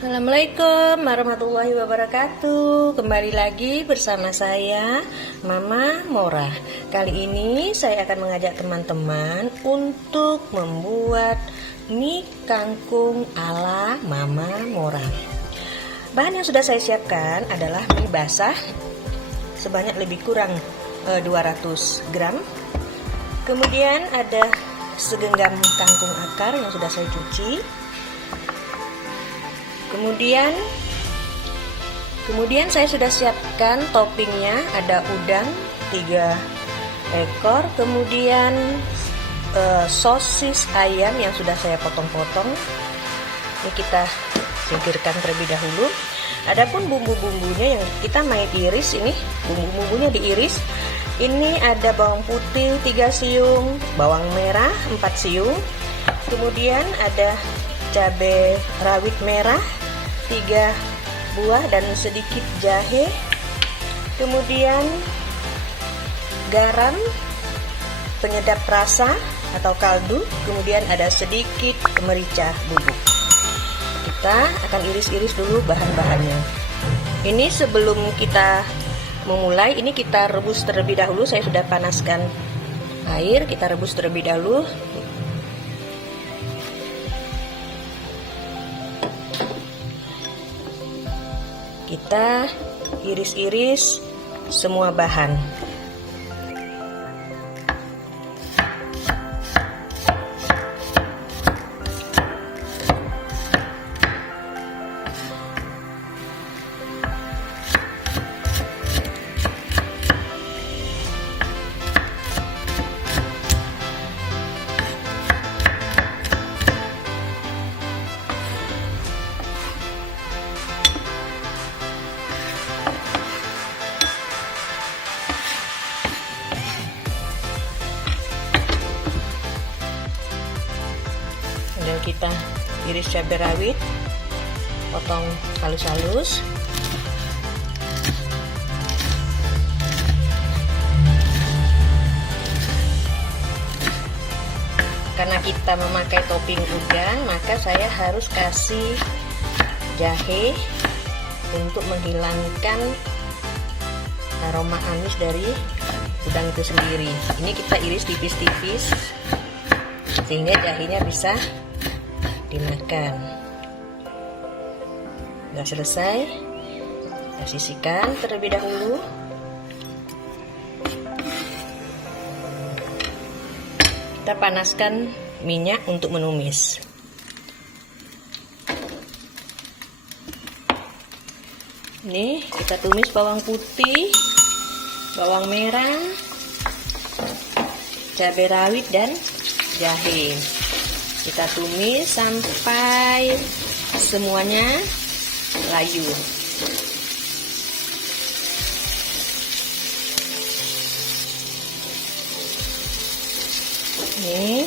Assalamualaikum warahmatullahi wabarakatuh. Kembali lagi bersama saya Mama Mora. Kali ini saya akan mengajak teman-teman untuk membuat mie kangkung ala Mama Mora. Bahan yang sudah saya siapkan adalah mie basah sebanyak lebih kurang 200 gram. Kemudian ada segenggam kangkung akar yang sudah saya cuci. Kemudian saya sudah siapkan toppingnya, ada udang 3 ekor, kemudian sosis ayam yang sudah saya potong-potong. Ini kita singkirkan terlebih dahulu. Adapun bumbu-bumbunya yang kita mau iris, ini bumbu-bumbunya diiris. Ini ada bawang putih 3 siung, bawang merah 4 siung, kemudian ada cabai rawit merah 3 buah dan sedikit jahe, kemudian garam, penyedap rasa atau kaldu, kemudian ada sedikit merica bubuk. Kita akan iris-iris dulu bahan-bahannya. Ini sebelum kita memulai, ini kita rebus terlebih dahulu. Saya sudah panaskan air, kita rebus terlebih dahulu. Kita iris-iris semua bahan. Kemudian kita iris cabai rawit, potong halus-halus. Karena kita memakai topping udang, maka saya harus kasih jahe untuk menghilangkan aroma amis dari udang itu sendiri. Ini kita iris tipis-tipis sehingga jahenya bisa dimakan. Sudah selesai, kita sisihkan terlebih dahulu. Kita panaskan minyak untuk menumis. Ini kita tumis bawang putih, bawang merah, cabai rawit dan jahe. Kita tumis sampai semuanya layu. Nih,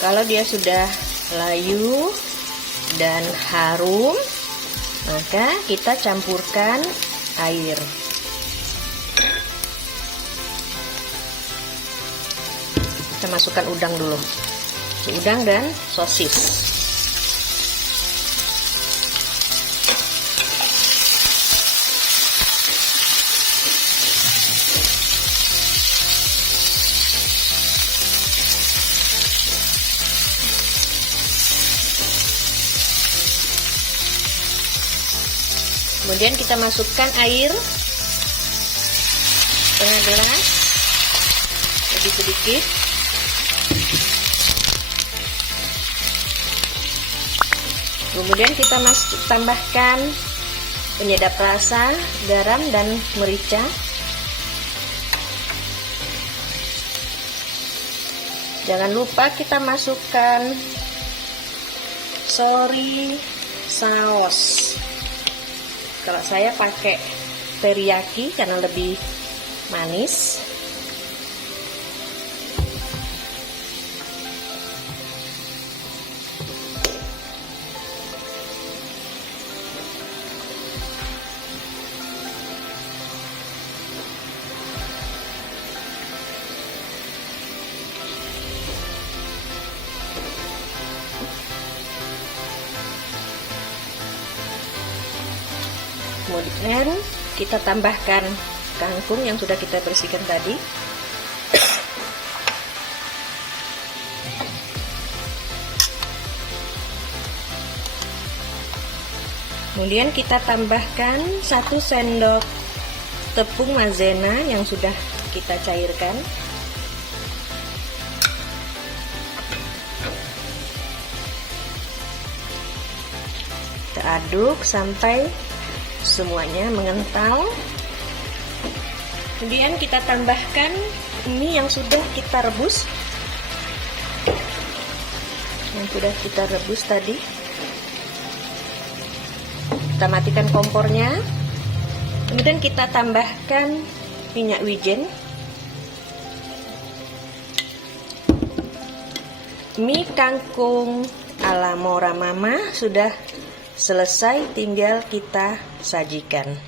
kalau dia sudah layu dan harum, maka kita campurkan air. Kita masukkan udang dulu, udang dan sosis. Kemudian kita masukkan air setengah gelas, lebih sedikit. Kemudian kita tambahkan penyedap rasa, garam dan merica. Jangan lupa kita masukkan soy sauce. Kalau saya pakai teriyaki karena lebih manis. Kemudian kita tambahkan kangkung yang sudah kita bersihkan tadi. Kemudian kita tambahkan 1 sendok tepung maizena yang sudah kita cairkan. Kita aduk sampai semuanya mengental. Kemudian kita tambahkan mie yang sudah kita rebus, tadi. Kita matikan kompornya. Kemudian kita tambahkan minyak wijen. Mie kangkung ala Mora Mama sudah selesai, tinggal kita sajikan.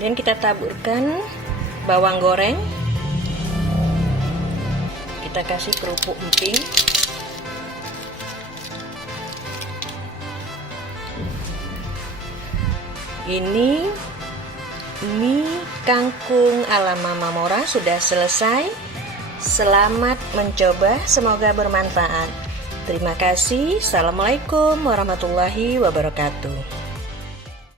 Dan kita taburkan bawang goreng. Kita kasih kerupuk emping. Ini mie kangkung ala Mama Mora sudah selesai. Selamat mencoba, semoga bermanfaat. Terima kasih. Assalamualaikum warahmatullahi wabarakatuh.